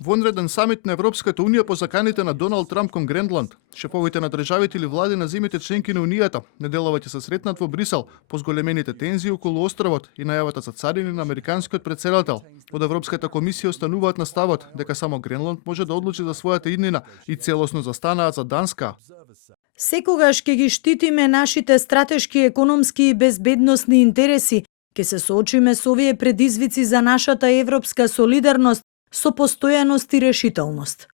Вонреден самит на Европската Унија по заканите на Доналд Трамп кон Гренланд. Шефовите на државите или влади на земјите членки на Унијата неделава ќе се сретнат во Брисел по зголемените тензии околу островот и најавата за царини на американскиот претседател. Од Европската комисија остануваат на ставот дека само Гренланд може да одлучи за својата иднина и целосно застанаат за Данска. Секогаш ќе ги штитиме нашите стратешки, економски и безбедносни интереси, ќе се соочиме со овие предизвици за нашата европска солидарност со постојаност и решителност.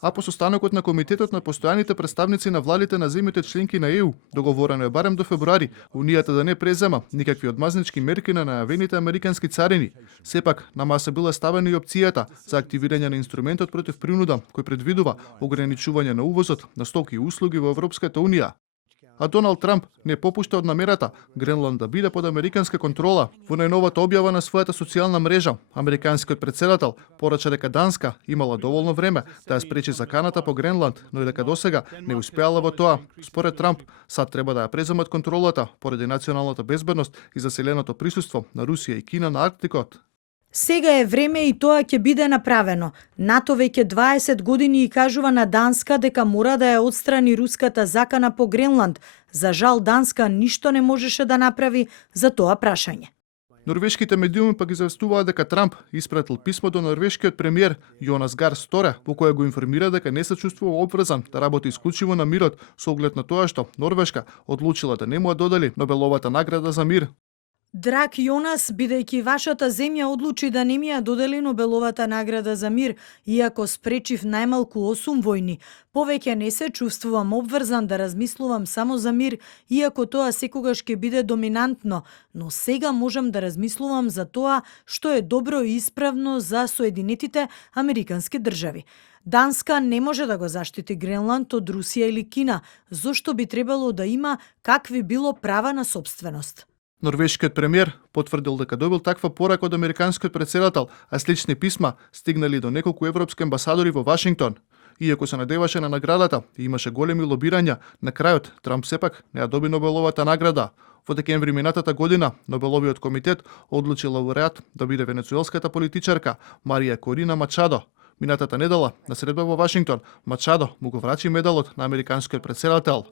А по состанокот на Комитетот на постојаните представници на владите на земјите членки на ЕУ, договорено е барем до февруари, Унијата да не презема никакви одмазнички мерки на најавените американски царини. Сепак, на маса била ставена и опцијата за активирање на инструментот против принуда, кој предвидува ограничување на увозот на стоки и услуги во Европската Унија. А Доналд Трамп не попушта од намерата Гренланд да биде под американска контрола. Во најновата објава на својата социјална мрежа, американскиот претседател порача дека Данска имала доволно време да ја спречи заканата по Гренланд, но и дека досега не успеала во тоа. Според Трамп, сад треба да ја преземат контролата поради националната безбедност и заселеното присуство на Русија и Кина на Арктикот. Сега е време и тоа ќе биде направено. НАТО веќе 20 години и кажува на Данска дека мора да ја отстрани руската закана по Гренланд. За жал, Данска ништо не можеше да направи за тоа прашање. Норвешките медиуми пак известуваат дека Трамп испратил писмо до норвешкиот премиер Јонас Гар Сторе, во кое го информира дека не се чувствува обврзан да работи исклучиво на мирот со оглед на тоа што Норвешка одлучила да не му ја додели Нобеловата награда за мир. Драг Јонас, бидејќи вашата земја одлучи да не ми ја додели Нобеловата награда за мир, иако спречив најмалку 8 војни, повеќе не се чувствувам обврзан да размислувам само за мир, иако тоа секогаш ќе биде доминантно, но сега можам да размислувам за тоа што е добро и исправно за Соединетите Американски држави. Данска не може да го заштити Гренланд од Русија или Кина, зошто би требало да има какви било права на собственост. Норвешкиот премиер потврдил дека добил таква порака од американскиот претседател, а слични писма стигнали до неколку европски амбасадори во Вашингтон. Иако се надеваше на наградата и имаше големи лобирања, на крајот Трамп сепак не ја доби Нобеловата награда. Во декември минатата година Нобеловиот комитет одлучи лауреат да биде венецуелската политичарка Марија Корина Мачадо. Минатата недела на средба во Вашингтон Мачадо му го врачи медалот на американскиот претседател.